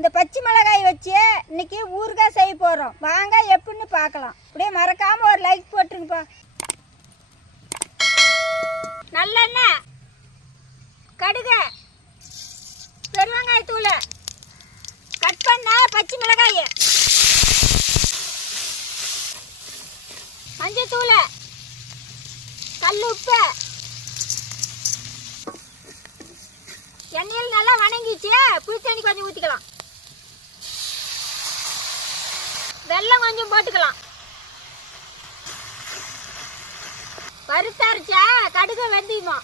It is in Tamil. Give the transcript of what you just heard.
இந்த பச்சை மிளகாய் வச்சு இன்னைக்கு ஊறுகாய் செய்ய போகிறோம். வாங்க எப்படின்னு பார்க்கலாம். அப்படியே மறக்காமல் ஒரு லைக் போட்டுருங்கப்பா. நல்லெண்ணெய், கடுகு, பெருவெங்காயத்தூள், கட் பண்ண பச்சை மிளகாய், மஞ்சத்தூள், கல் உப்பு. எண்ணெயில் நல்லா வணங்கிச்சு. புளி தண்ணி கொஞ்சம் ஊற்றிக்கலாம். வெல்லம் கொஞ்சம் போட்டுக்கலாம். வறுத்தரைச்சா கடுகு வெந்தயமா